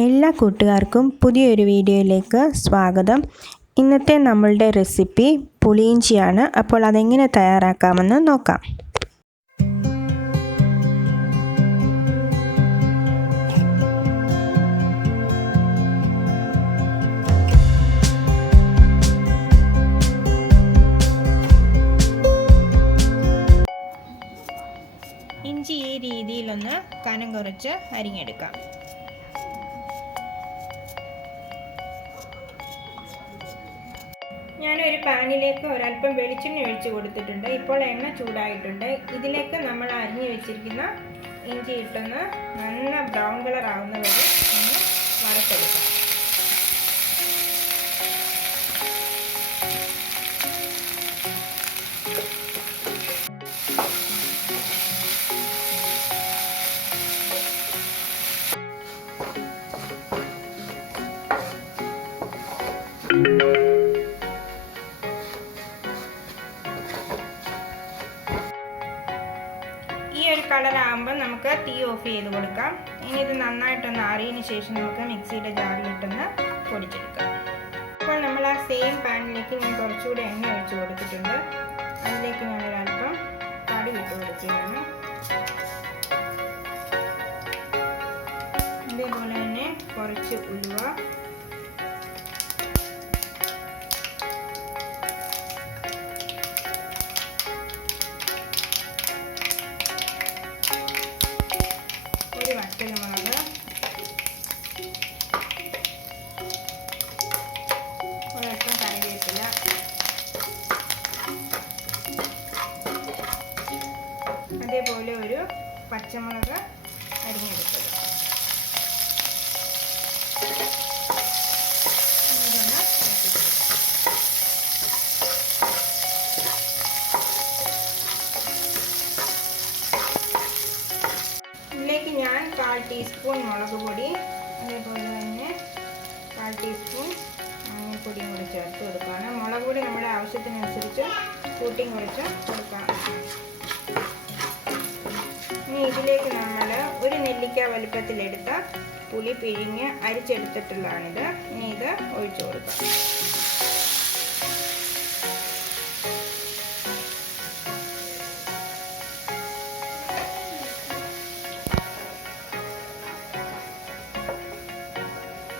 എല്ലാ കൂട്ടുകാർക്കും പുതിയൊരു വീഡിയോയിലേക്ക് സ്വാഗതം. ഇന്നത്തെ നമ്മളുടെ റെസിപ്പി പുളിയിഞ്ചിയാണ്. അപ്പോൾ അതെങ്ങനെ തയ്യാറാക്കാമെന്ന് നോക്കാം. ഇഞ്ചി ഈ രീതിയിലൊന്ന് കനം കുറച്ച് അരിഞ്ഞെടുക്കാം. ഞാനൊരു പാനിലേക്ക് ഒരല്പം വെളിച്ചെണ്ണ ഒഴിച്ച് കൊടുത്തിട്ടുണ്ട്. ഇപ്പോൾ എണ്ണ ചൂടായിട്ടുണ്ട്. ഇതിലേക്ക് നമ്മൾ അരിഞ്ഞു വെച്ചിരിക്കുന്ന ഇഞ്ചി ഇട്ടൊന്ന് നല്ല ബ്രൗൺ കളർ ആവുന്ന വരെ ഒന്ന് വറുത്തെടുക്കാം. ഈ ഒരു കളറാകുമ്പോൾ നമുക്ക് തീ ഓഫ് ചെയ്ത് കൊടുക്കാം. ഇനി ഇത് നന്നായിട്ടൊന്ന് ആറിയതിന് ശേഷം നമുക്ക് മിക്സിയുടെ ജാറിലിട്ടൊന്ന് പൊടിച്ചെടുക്കാം. അപ്പോൾ നമ്മൾ ആ സെയിം പാനിലേക്ക് ഞാൻ കുറച്ചുകൂടി എണ്ണ ഒഴിച്ച് കൊടുത്തിട്ടുണ്ട്. അതിലേക്ക് ഞാനൊരല്പം കടുക് ഇട്ട് കൊടുക്കുകയാണ്. അതേപോലെ തന്നെ കുറച്ച് ഉലുവ, ഒരു വറ്റൽമുളക്, ഒരല്പം കറിവേപ്പില, അതേപോലെ ഒരു പച്ചമുളക് അരിഞ്ഞെടുത്തത്. ഇതിലേക്ക് ഞാൻ 1/4 ടീസ്പൂൺ മുളക് പൊടി, അതേപോലെ തന്നെ 1/4 ടീസ്പൂൺ മഞ്ഞൾപ്പൊടിയും കൂടി ചേർത്ത് കൊടുക്കുകയാണ്. മുളക് പൊടി നമ്മുടെ ആവശ്യത്തിനനുസരിച്ച് കൂട്ടിയും കുറച്ച് കൊടുക്കാം. ഇനി ഇതിലേക്ക് നമ്മൾ ഒരു നെല്ലിക്ക വലുപ്പത്തിലെടുത്ത പുളി പിഴിഞ്ഞ് അരിച്ചെടുത്തിട്ടുള്ളതാണിത്. ഇനി ഇത് ഒഴിച്ചു കൊടുക്കാം.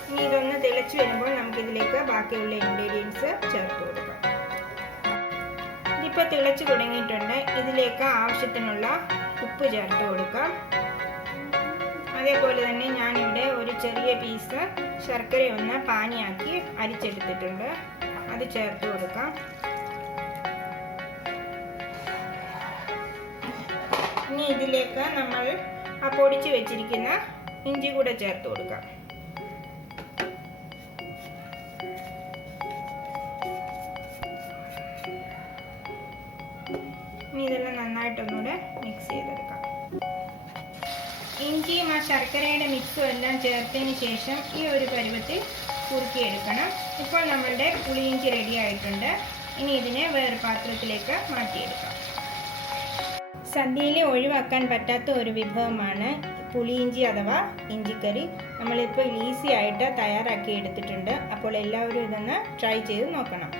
ഇനി ഇതൊന്ന് തിളച്ച് വരുമ്പോൾ നമുക്കിതിലേക്ക് ബാക്കിയുള്ള ഇൻഗ്രീഡിയൻസ് ചേർത്ത് കൊടുക്കാം. ഇതിപ്പോൾ തിളച്ച് തുടങ്ങിയിട്ടുണ്ട്. ഇതിലേക്ക് ആവശ്യത്തിനുള്ള ഉപ്പ് ചേർത്ത് കൊടുക്കാം. അതേപോലെ തന്നെ ഞാനിവിടെ ഒരു ചെറിയ പീസ് ശർക്കര ഒന്ന് പാനിയാക്കി അരിച്ചെടുത്തിട്ടുണ്ട്. അത് ചേർത്ത് കൊടുക്കാം. ഇനി ഇതിലേക്ക് നമ്മൾ ആ പൊടിച്ച് വെച്ചിരിക്കുന്ന ഇഞ്ചി കൂടെ ചേർത്ത് കൊടുക്കാം. ഇനി ഇതെല്ലാം നന്നായിട്ടൊന്നുകൂടെ മിക്സ് ചെയ്തെടുക്കാം. ഇഞ്ചിയും ആ ശർക്കരയുടെ മിക്സും എല്ലാം ചേർത്തതിന് ശേഷം ഈ ഒരു പരുവത്തിൽ കുറുക്കിയെടുക്കണം. ഇപ്പോൾ നമ്മളുടെ പുളിയിഞ്ചി റെഡി ആയിട്ടുണ്ട്. ഇനി ഇതിനെ വേറെ പാത്രത്തിലേക്ക് മാറ്റിയെടുക്കാം. സദ്യയിൽ ഒഴിവാക്കാൻ പറ്റാത്ത ഒരു വിഭവമാണ് പുളിയിഞ്ചി അഥവാ ഇഞ്ചിക്കറി. നമ്മളിപ്പോൾ ഈസി ആയിട്ട് തയ്യാറാക്കി എടുത്തിട്ടുണ്ട്. അപ്പോൾ എല്ലാവരും ഇതൊന്ന് ട്രൈ ചെയ്ത് നോക്കണം.